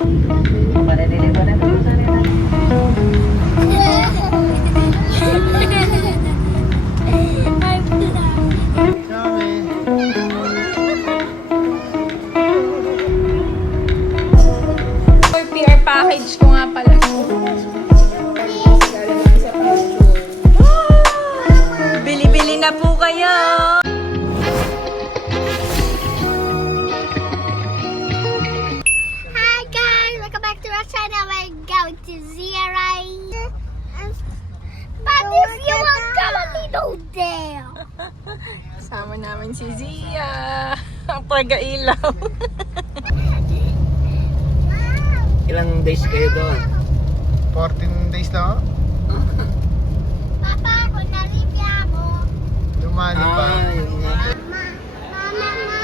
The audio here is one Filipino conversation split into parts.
PR package ko nga pala. Bili-bili na po kayo! Hi guys! Welcome back to our channel. We're going to Zira. But if you want to come, we don't dare. Kasama namin si Zia. Ang taga-ilaw. Ilang days kayo doon? 14 days na. Papa, kung nalibya mo. Lumali pa. Yun nga. Mama.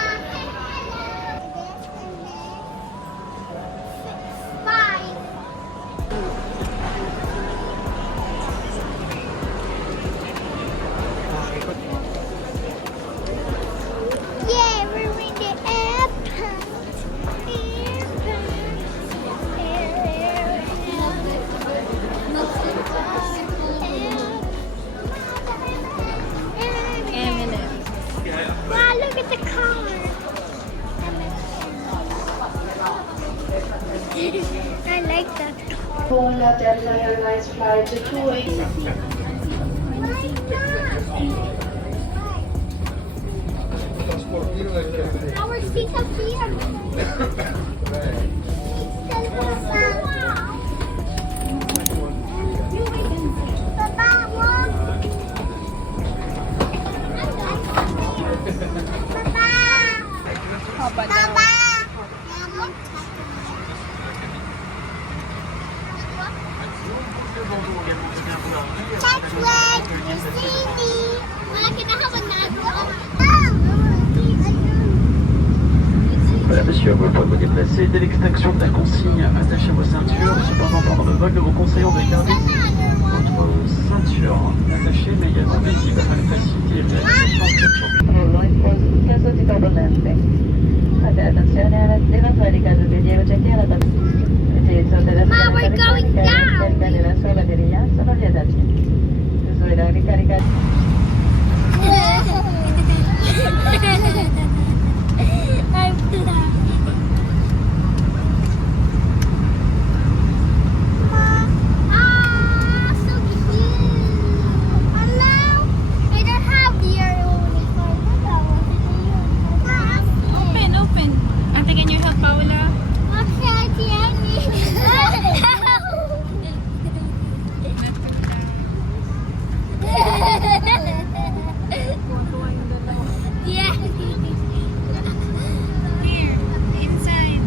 Five. Yeah, we're in the airport. Wow, look at the car. I like that car. Polar Delta Airlines flight to Kuwait. Our seats up here. Papa, walk. Papa. Papa. Chocolate. You see me. Wala kinakaman na ako. Voilà, monsieur, vous pouvez vous déplacer dès l'extinction de la consigne. Attachez vos ceintures. Cependant, pendant le vol, nous vous conseillons de garder votre ceinture attachée, mais également visible afin de faciliter la réalisation de Caso di Cabolente. Attenzione alle eventuali casi di lieve check-in utilizzo della Ma, we're going down. ricarica della sola di rialzo non vietati. Misura ricarica. So cute. Hello? I don't have your uniform. Open. Ate, can you help Paula? Okay, Jenny. Yeah. Here, inside.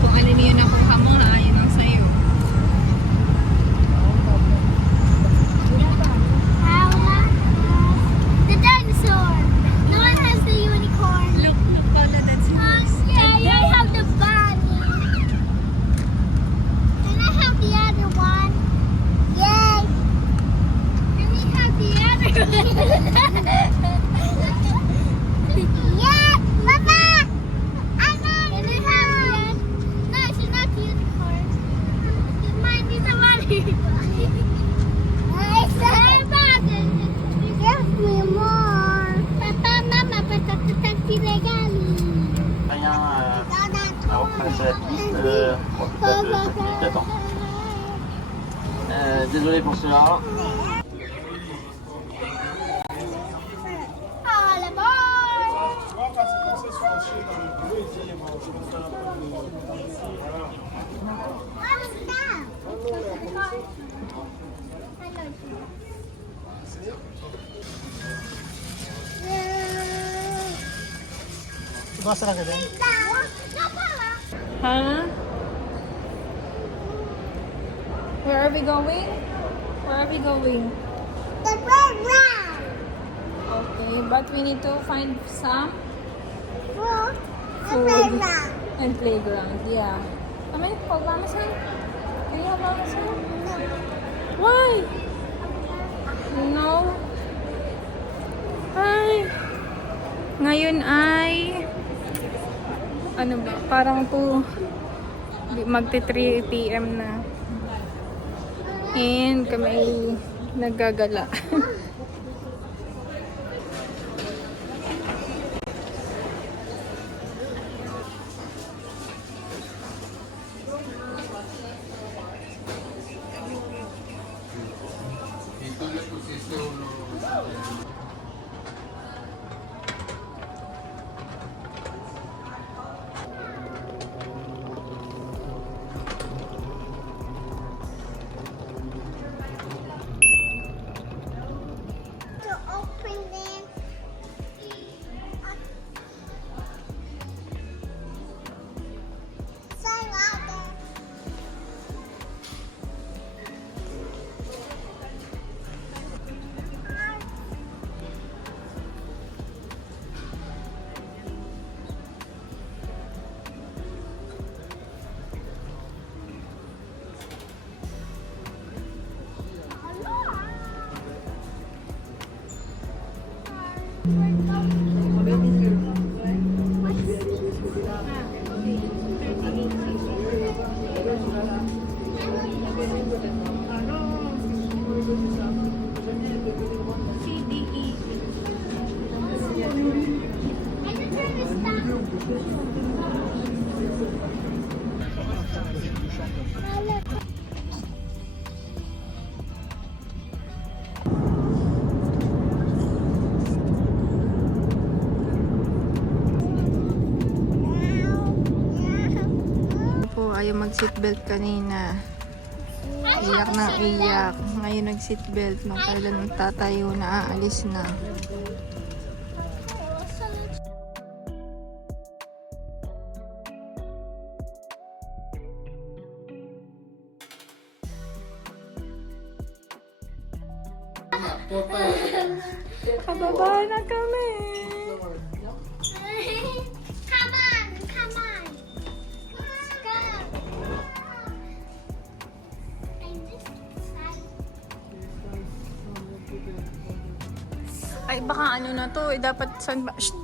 Kung alin yun nakuha mo, ha? Yun ang sa'yo. Paula. The dinosaur. No one has the unicorn. Look, Paula, that's yours. Yeah, I have the bunny. And I have the other one. Yay! And we have the other one. Yeah, Papa! I got it. And I have the other. No, it's not the unicorn. Mine is the one. It's the button. Give me more. Papa, Mama, peut-être que regali. rien à repasser la piste pour tout à fait 7 minutes d'attente. Désolé pour cela. All aboard! What's that? Basta ka din. Huh? Where are we going? Where are we going? The playground. Okay, but we need to find some Fruit. The food playground. and playground. Yeah. How many? Hold on a second. Do you have on a second? No. Why? No. Ay. Ngayon ay ano ba? Parang magti 3 PM na. And kami naggagala. To open them. So loud. Po, ayaw mag-seatbelt kanina. Iyak na iyak. Ngayon nag-seatbelt. Nung kailan tatayo na aalis na. Kababa na kami. Come on, come on. Let's go. I'm just excited. Ay, baka ano na to. Dapat saan ba? Shh.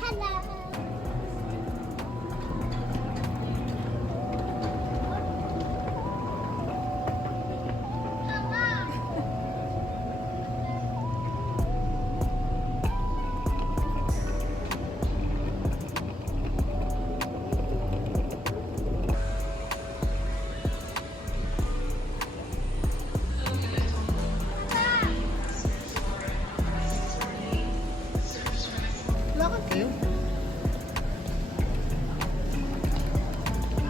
Hello. Lakad kayo.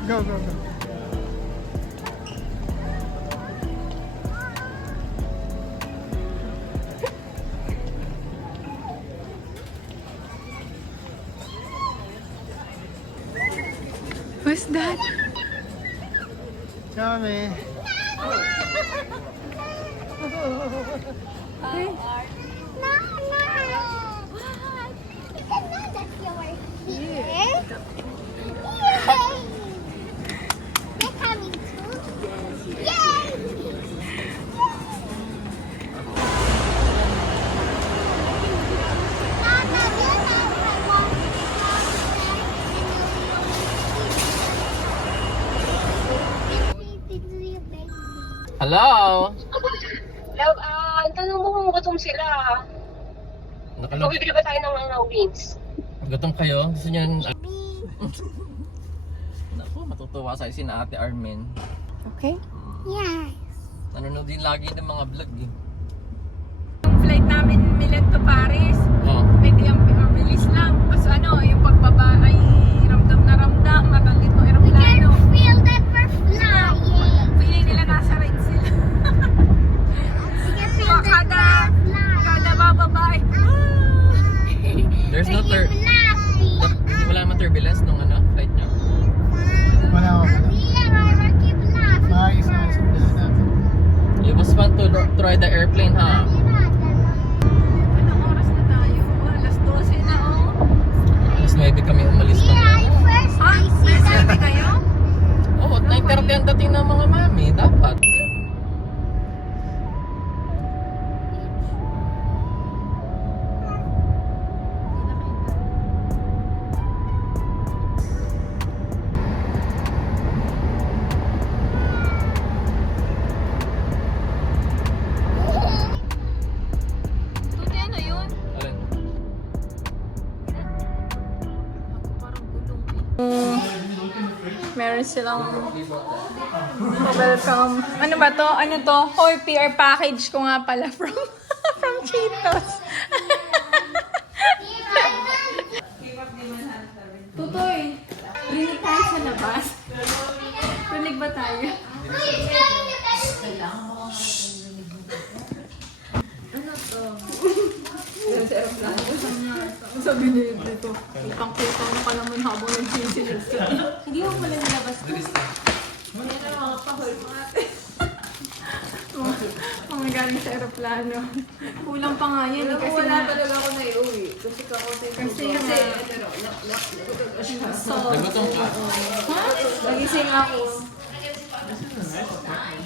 Go, go, go. Who's that? Kami. No, no. I didn't know that you were here. Yay. They're coming too. Yay! Hello? Love, tanong mo kung gutom sila. Nakalog. Bibili ba tayo ng beans? Gutom kayo? Gusto nyo Naku, matutuwa sa'yo si na Ate Armin. Okay. Yes. Nanonood din lagi ng mga vlog eh. Yung flight namin Milan to Paris, Oh. pwede yung mabilis lang. Kasi ano, yung pagbaba ay ramdam na ramdam, matalit mo We can aeroplano. feel that we're flying. Feeling nila nasa ride sila. We can feel So, that we're flying. kada bababa ay, There's no wala naman turbulence nung flight nyo. Wala ako. Ayos na. Ayos na. It was fun to ride the airplane, ha? Hindi kayo? Oo, 9:30 ang dating ng mga mami. Dapat. Tuti, ano yun? Alin? Parang gulong eh. Meron silang welcome. Ano ba to? Ano to? Hoy, PR package ko nga pala from from Cheetos. Tutoy, rinig tayo sa labas. Rinig ba tayo? Ano to? Sa aeroplano. Sabi niya dito, kitang-kita mo pa naman habang nagsisilig ka. Hindi mo pala nilabas ko. Yan ang mga pahol mo ate. Mga galing sa aeroplano. Kulang pa nga yan. Kasi wala talaga ako na iuwi. Kasi Nagutom ka? nagising ako.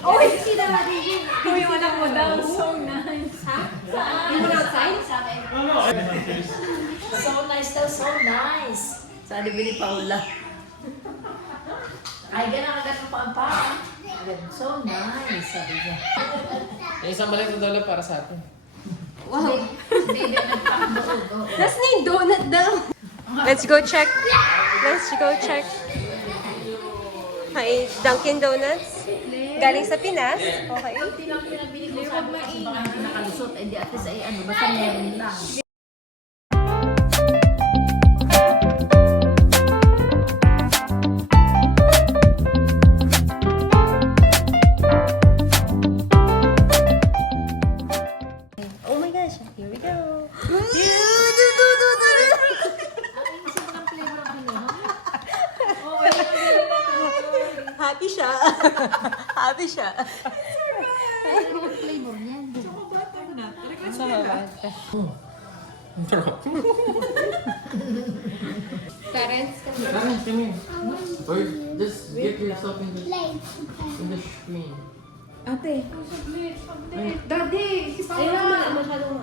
Oh, si Daddy. Uy, wala mo daw. So nice. You went outside? So nice daw, so nice. Sabi ni Paula. Ay, ganang agad ng pampa. So nice, sabi niya. Yung isang maliit na dollar para sa atin. Wow. Baby, nagpakbuo. That's na yung donut daw. Let's go check. Let's go check. Hi, Dunkin' Donuts. Galing sa Pinas. Okay. Hindi lang pinabili ko sa kasi baka hindi nakalusot. Hindi at least ay ano, basta meron lang. Oh my gosh, here we go. Happy siya. Happy siya. Flavor niyan. Parents ka. Parang kami. Or just get yourself in the screen. Ate. Daddy, ayun naman masyadong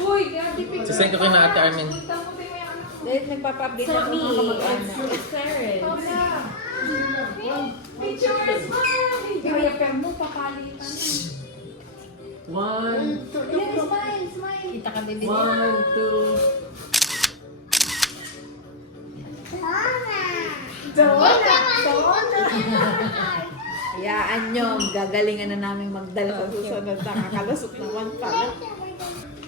Uy, daddy, picture. Sasend ko kay na Ate Armin. Dahil nagpapa-update na ako mga kamag-anak. Picture, smile! Kaya pa mo, papalitan. 1, Kita ka baby. 1, 2. Hayaan nyo, gagalingan na namin magdala sa susunod. Nakakalusot naman pala.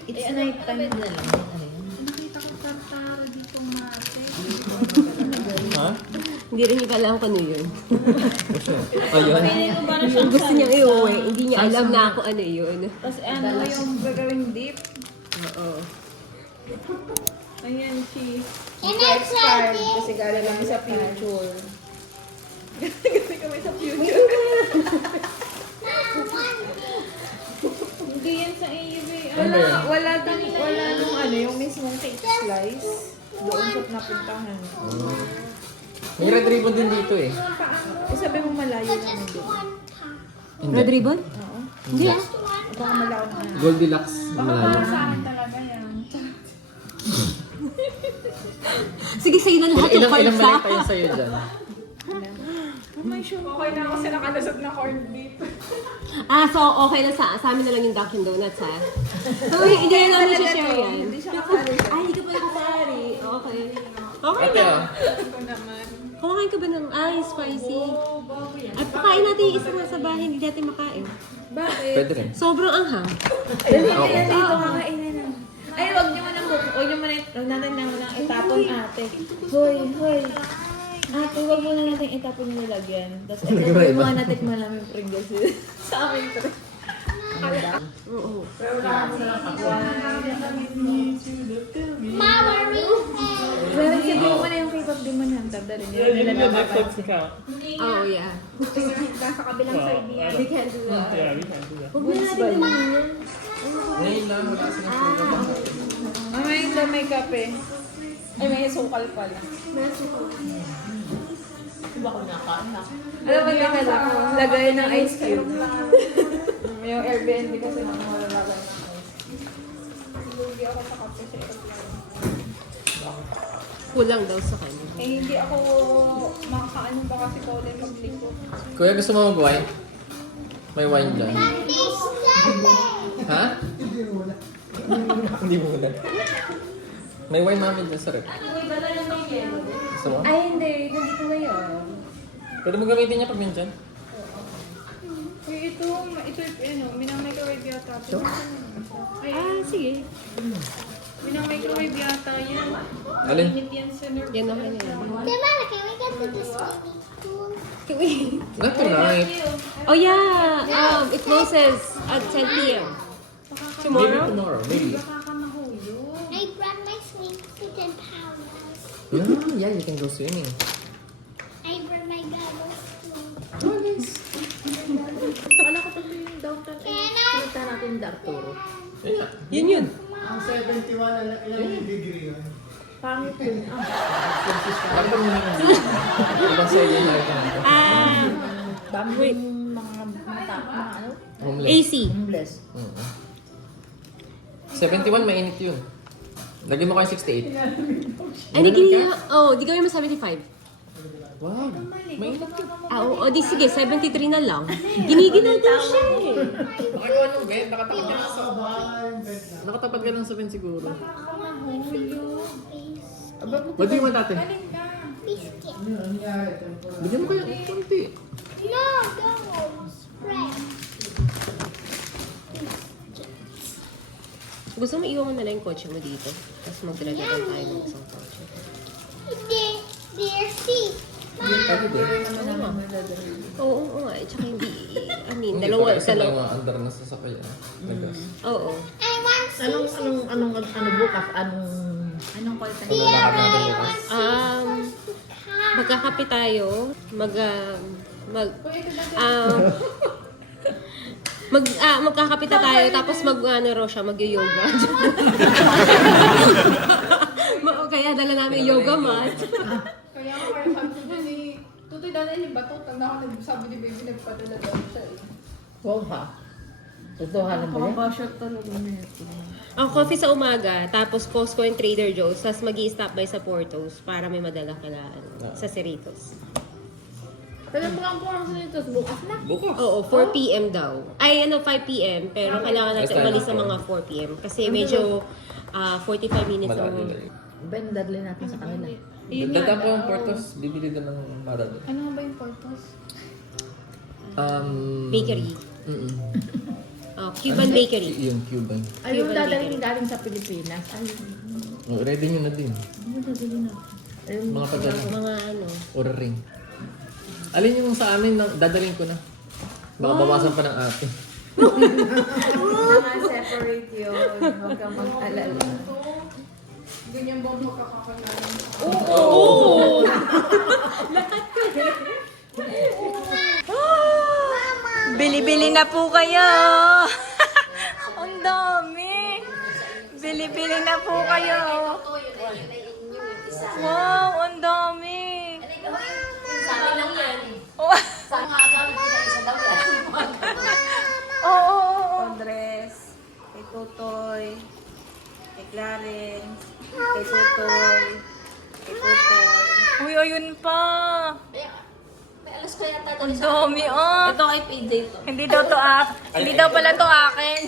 It's night time. Nakita ko tartaro dito mate. Ha? Hindi rin niya alam kung ano yun. Ayun. Yung gusto niyang iuwi, hindi niya alam na ako ano yun. Tapos ano yung gagawing dip? Oo. Ayan, cheese. Press card kasi galing kami sa future. Galing kami sa future. Hindi yan sa AUV. Wala nung ano, yung mismong cake slice. Doon sa napuntahan. May red ribbon din dito eh. Sabi mo malayo naman din. Hindi. Red ribbon? Oo. Hindi ah. Baka malayo na. Goldilocks. Malayo. Sa akin talaga yan. Sige, sa'yo na lahat yung Ilang cards mali ha. tayo sa'yo dyan. Okay na ako sa nakalusot na corned beef. Ah, so okay lang sa amin na lang yung Dunkin' Donuts ha. So, hindi na namin siya share yan. Hindi siya kasali. Ay, hindi ka pa nakasari. Okay. Okay Ate na. oh. Ko naman. Kumakain ka ba ng spicy? At pakain natin yung isa na sa bahay, hindi natin makain. Bakit? Pwede rin. Sobrang anghang. Dali dito kakainin na. Ay, wag niyo man huwag niyo man natin lang itapon ate. Hoy. Ate, wag mo na natin itapon yung nilagyan. Tapos ito yung mga natikman namin Pringles. Sa amin ito. Oo. Pero sabihin mo na yung K-pop di mo nandang dali niya. Nila napapansin. Oh, yeah. Nasa kabilang side niya. We can do that. Huwag na natin naman. Ngayon lang, wala silang tulog. Mamaya yung may kape. Ay, may sukal pala. Diba ko nakaanak? Alam mo, ganda ko. Lagay ng ice cube. Yung Airbnb kasi malalagay ng ice cube. Lugi ako sa kape sa airplane. Kulang daw sa kanya. Eh, hindi ako makakaano ba kasi Colin maglikot. Kuya, gusto mo mag-wine? May wine dyan. Ha? Hindi mo muna. May wine namin dyan sa rep. Gusto mo? Ay, hindi. Nandito na yun. Pwede mo gamitin niya pag minsan. Uy, ito, minamicrowave yata. Ay, Sige. minamicrowave yata yan. Alin? Init yan sa nerve. Yan okay na yan. Mama, can we get to the swimming pool? Not tonight. Oh yeah! It closes at 10 p.m. Maybe Tomorrow? tomorrow. Maybe. I brought my swim suit and powders. Yeah, you can go swimming. I brought my goggles too. Wala ko pag yung doctor. Can I? Punta natin yung Arturo. Yeah. Yun yun. Ang 71, ilan yung degree yun? Pangit yun. Ano ba yung ibang sa'yo na ito? Dami yung mga ano? Homeless. AC. Homeless. 71, mainit yun. Lagyan mo kayo 68. Ay, di kami mas 75. Wow, mainit yun. Di sige, 73 na lang. Giniginaw daw siya eh. Nakagawa ng bed, nakatapat ka lang sa... Nakatapat ka lang sa bed siguro. What do you want ate? Biscuit. Bigyan mo kayo ng konti. No, don't. Spread. Gusto mo iwan mo na lang yung kotse mo dito? Tapos magdala-dala tayo ng isang kotse. Dear seat. Oo nga. Tsaka hindi, Hindi, dalawa. parang isang mga andar na sasakyan. Nagas. Oo. I want seat. Ano bukas? Anong call ka Dear, I want Magkakape tayo. Magkakape tayo, tapos mag-yoga. Kaya dala namin yung yoga mat. Kaya sabi ko din eh, tutoy dala yung batutan na ako sabi ni baby nagpadala daw siya eh. Wow ha? Totohanan ba yan? Kapashot talaga nito. Ang coffee sa umaga, tapos Costco and Trader Joe's, tapos mag-i-stop by sa Portos para may madala kailangan sa Cerritos. Kailan ba ang pulang sa nito? Bukas na? Bukas. Oo, 4 p.m. daw. 5 p.m. Pero kailangan natin Basta umalis sa ano, mga 4 p.m. Kasi medyo 45 minutes ang... Malaki. Ben, dadali natin sa kanila. Dagdagan po yung portos, bibili ka ng marami. Ano ba yung purpose? Bakery. Cuban Ano? bakery. Yung Cuban. Ay, yung dadalhin galing sa Pilipinas. Ay, Oh, ready nyo na din. ano dadali na? Ayun, Mga padala. Mga ano. Ordering. Alin yung sa amin, dadalhin ko na. Baka bawasan pa ng ate. Separate yun. Huwag kang mag-alala. Ganyan ba ang magkakakalaman? Bili-bili na po kayo! Ang dami! Bili-bili na po kayo! Wow, ang dami! Oo, Andres, kay Tutoy, kay Clarence, kay Tutoy, kay Tutoy. Uy, ayun pa! Ang dami, ah! Ito kay PJ to. Hindi daw pala to akin.